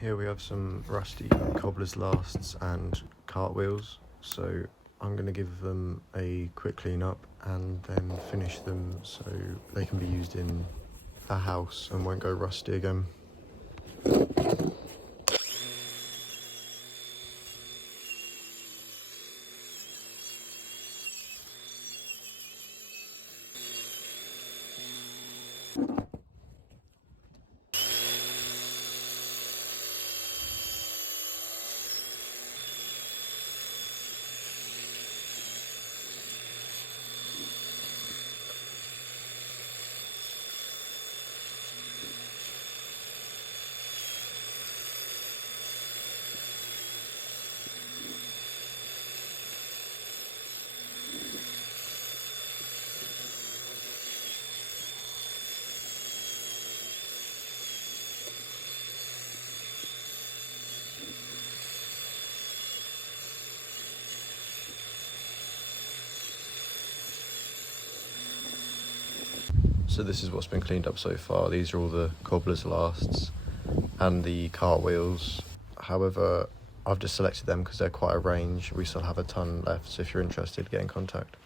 Here we have some rusty cobbler's lasts and cartwheels, so I'm going to give them a quick clean up and then finish them so they can be used in a house and won't go rusty again. So this is what's been cleaned up so far. These are all the cobbler's lasts and the cartwheels. However, I've just selected them because they're quite a range. We still have a ton left, so if you're interested, get in contact.